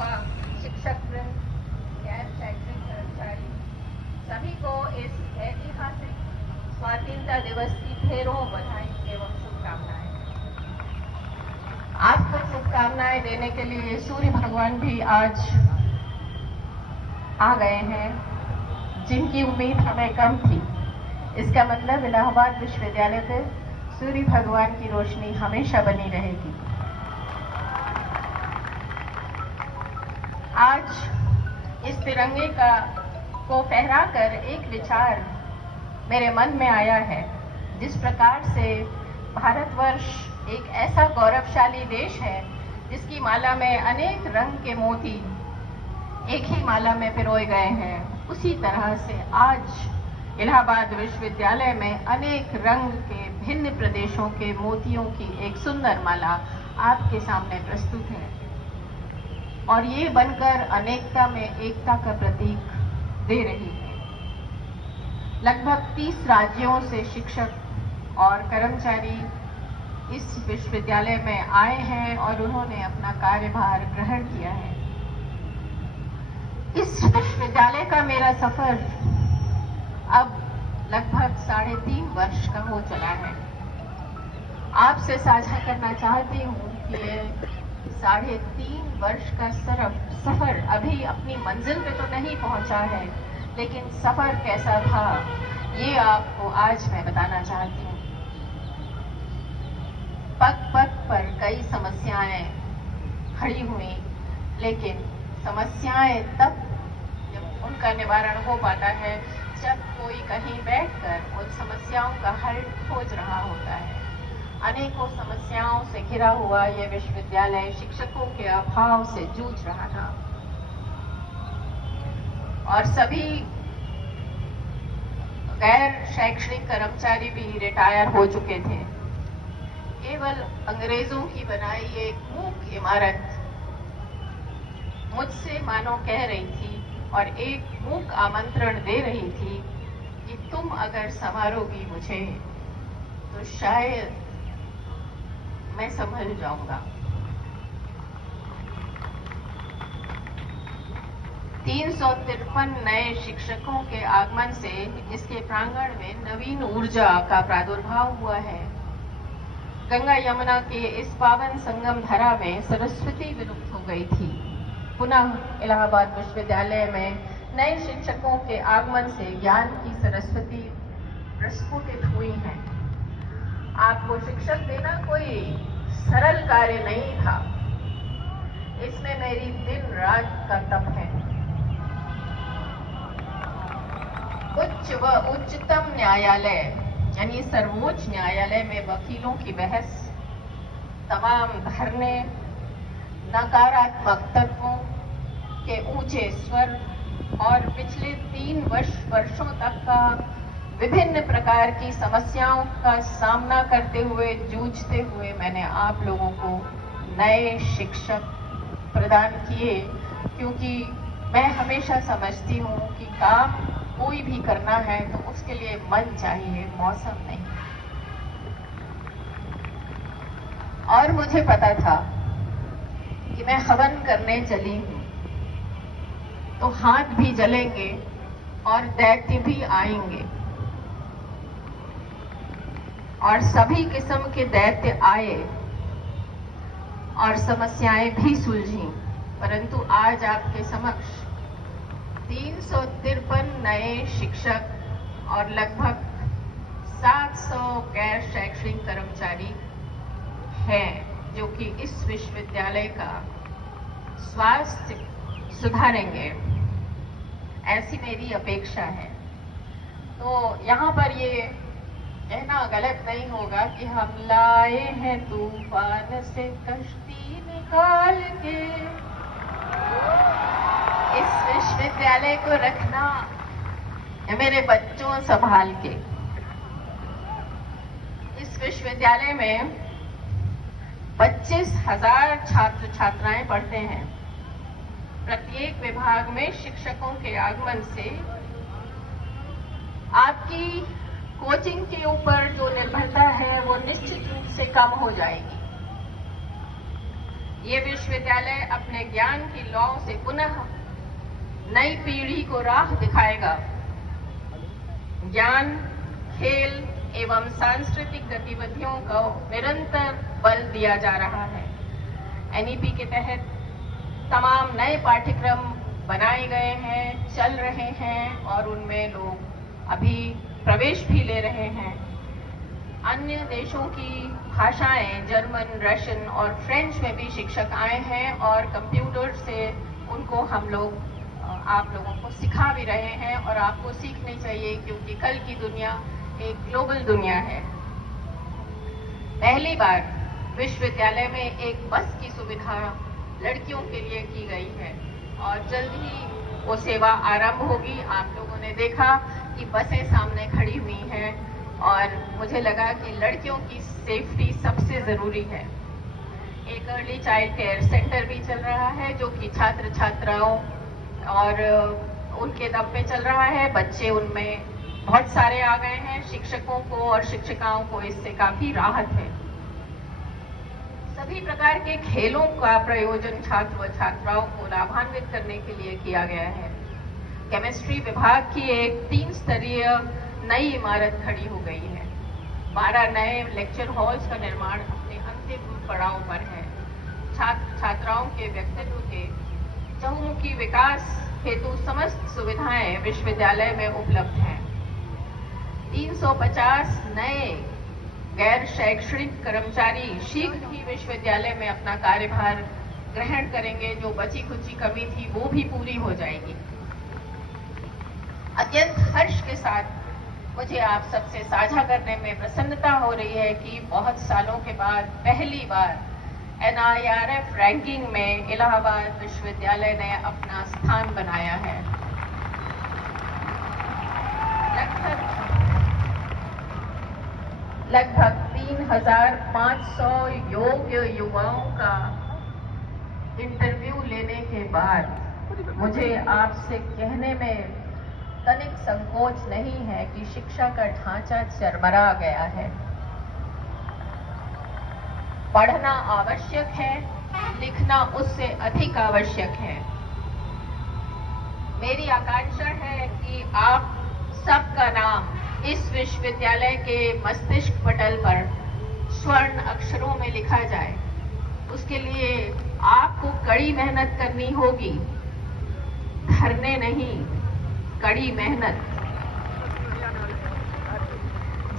युवा, शिक्षक वृंद, गैर शैक्षणिक कर्मचारी सभी को इस ऐतिहासिक स्वाधीनता दिवस की ढेरों बधाई एवं शुभकामनाएं। आपको शुभकामनाएं देने के लिए सूर्य भगवान भी आज आ गए हैं, जिनकी उम्मीद हमें कम थी। इसका मतलब इलाहाबाद विश्वविद्यालय पे सूर्य भगवान की रोशनी हमेशा बनी रहेगी। आज इस तिरंगे को फहराकर एक विचार मेरे मन में आया है। जिस प्रकार से भारतवर्ष एक ऐसा गौरवशाली देश है जिसकी माला में अनेक रंग के मोती एक ही माला में पिरोए गए हैं, उसी तरह से आज इलाहाबाद विश्वविद्यालय में अनेक रंग के भिन्न प्रदेशों के मोतियों की एक सुंदर माला आपके सामने प्रस्तुत है और ये बनकर अनेकता में एकता का प्रतीक दे रही है। लगभग 30 राज्यों से शिक्षक और कर्मचारी इस विश्वविद्यालय में आए हैं और उन्होंने अपना कार्यभार ग्रहण किया है। इस विश्वविद्यालय का मेरा सफर अब लगभग 3.5 वर्ष का हो चला है। आपसे साझा करना चाहती हूँ कि 3.5 वर्ष का सफर अभी अपनी मंजिल पे तो नहीं पहुंचा है, लेकिन सफर कैसा था ये आपको आज मैं बताना चाहती हूँ। पग पग पर कई समस्याएं खड़ी हुई, लेकिन समस्याएं तब जब उनका निवारण हो पाता है जब कोई कहीं बैठकर उन समस्याओं का हल खोज रहा होता है। अनेकों समस्याओं से घिरा हुआ यह विश्वविद्यालय शिक्षकों के अभाव से जूझ रहा था और सभी गैर शैक्षणिक कर्मचारी भी रिटायर हो चुके थे। केवल अंग्रेजों की बनाई एक मूक इमारत मुझसे मानो कह रही थी और एक मूक आमंत्रण दे रही थी कि तुम अगर संवारोगी मुझे तो शायद मैं संभल जाऊंगा। 353 नए शिक्षकों के आगमन से इसके प्रांगण में नवीन ऊर्जा का प्रादुर्भाव हुआ है। गंगा यमुना के इस पावन संगम धारा में सरस्वती विलुप्त हो गई थी। पुनः इलाहाबाद विश्वविद्यालय में नए शिक्षकों के आगमन से ज्ञान की सरस्वती प्रस्फुटित हुई है। आपको शिक्षक देना कोई सरल कार्य नहीं था। इसमें मेरी दिन रात का तप है। उच्च व उच्चतम न्यायालय यानी सर्वोच्च न्यायालय में वकीलों की बहस, तमाम धरने, नकारात्मक तत्वों के ऊंचे स्वर और पिछले 3 वर्षों तक का विभिन्न प्रकार की समस्याओं का सामना करते हुए, जूझते हुए मैंने आप लोगों को नए शिक्षक प्रदान किए, क्योंकि मैं हमेशा समझती हूँ कि काम कोई भी करना है तो उसके लिए मन चाहिए, मौसम नहीं। और मुझे पता था कि मैं हवन करने चली हूँ तो हाथ भी जलेंगे और दैत्य भी आएंगे और सभी किस्म के दैत्य आए और समस्याएं भी सुलझी। परंतु आज आपके समक्ष 353 नए शिक्षक और लगभग 700 गैर शैक्षणिक कर्मचारी हैं जो कि इस विश्वविद्यालय का स्वास्थ्य सुधारेंगे, ऐसी मेरी अपेक्षा है। तो यहाँ पर ये कहना गलत नहीं होगा कि हम लाए हैं तूफान से कश्ती निकाल के। इस विश्वविद्यालय को रखना है मेरे बच्चों संभाल के। इस विश्वविद्यालय में 25,000 छात्र छात्राएं पढ़ते हैं। प्रत्येक विभाग में शिक्षकों के आगमन से आपकी कोचिंग के ऊपर जो निर्भरता है वो निश्चित रूप से कम हो जाएगी। ये विश्वविद्यालय अपने ज्ञान की लौ से पुनः नई पीढ़ी को राह दिखाएगा। ज्ञान, खेल एवं सांस्कृतिक गतिविधियों को निरंतर बल दिया जा रहा है। एनईपी के तहत तमाम नए पाठ्यक्रम बनाए गए हैं, चल रहे हैं और उनमें लोग अभी प्रवेश भी ले रहे हैं। अन्य देशों की भाषाएं, जर्मन, रशियन और फ्रेंच में भी शिक्षक आए हैं और कंप्यूटर से उनको हम लोग आप लोगों को सिखा भी रहे हैं और आपको सीखनी चाहिए, क्योंकि कल की दुनिया एक ग्लोबल दुनिया है। पहली बार विश्वविद्यालय में एक बस की सुविधा लड़कियों के लिए की गई है और जल्द ही वो सेवा आरंभ होगी। आप लोगों ने देखा कि बसें सामने खड़ी हुई हैं और मुझे लगा कि लड़कियों की सेफ्टी सबसे जरूरी है। एक अर्ली चाइल्ड केयर सेंटर भी चल रहा है जो कि छात्र छात्राओं और उनके दम पे चल रहा है। बच्चे उनमें बहुत सारे आ गए हैं। शिक्षकों को और शिक्षिकाओं को इससे काफी राहत है। सभी प्रकार के खेलों का प्रयोजन छात्र व छात्राओं को लाभान्वित करने के लिए किया गया है। केमिस्ट्री विभाग की एक 3 स्तरीय नई इमारत खड़ी हो गई है। 12 नए लेक्चर हॉल्स का निर्माण अपने अंतिम पड़ाव पर है। छात्र छात्राओं के व्यक्तित्व के चहुमुखी विकास हेतु समस्त सुविधाएं विश्वविद्यालय में उपलब्ध हैं। 350 नए गैर शैक्षणिक कर्मचारी शीघ्र ही विश्वविद्यालय में अपना कार्यभार ग्रहण करेंगे। जो बची खुची कमी थी वो भी पूरी हो जाएगी। अत्यंत हर्ष के साथ मुझे आप सबसे साझा करने में प्रसन्नता हो रही है कि बहुत सालों के बाद पहली बार NIRF रैंकिंग में इलाहाबाद विश्वविद्यालय ने अपना स्थान बनाया है। लगभग 3500 योग्य युवाओं का इंटरव्यू लेने के बाद मुझे आपसे कहने में तनिक संकोच नहीं है कि शिक्षा का ढांचा चरमरा गया है। पढ़ना आवश्यक है, लिखना उससे अधिक आवश्यक है। मेरी आकांक्षा है कि आप सबका नाम इस विश्वविद्यालय के मस्तिष्क पटल पर स्वर्ण अक्षरों में लिखा जाए। उसके लिए आपको कड़ी मेहनत करनी होगी, धरने नहीं, कड़ी मेहनत।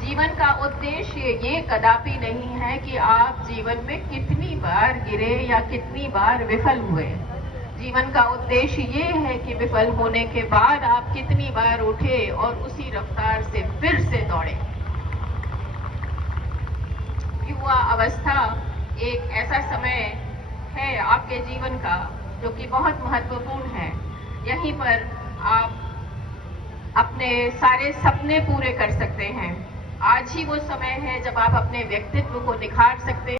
जीवन का उद्देश्य ये कदापि नहीं है कि आप जीवन में कितनी बार गिरे या कितनी बार विफल हुए। जीवन का उद्देश्य ये है कि विफल होने के बाद आप कितनी बार उठे और उसी रफ्तार से फिर से दौड़े। युवा अवस्था एक ऐसा समय है आपके जीवन का जो कि बहुत महत्वपूर्ण है। यहीं पर आप अपने सारे सपने पूरे कर सकते हैं। आज ही वो समय है जब आप अपने व्यक्तित्व को निखार सकते हैं।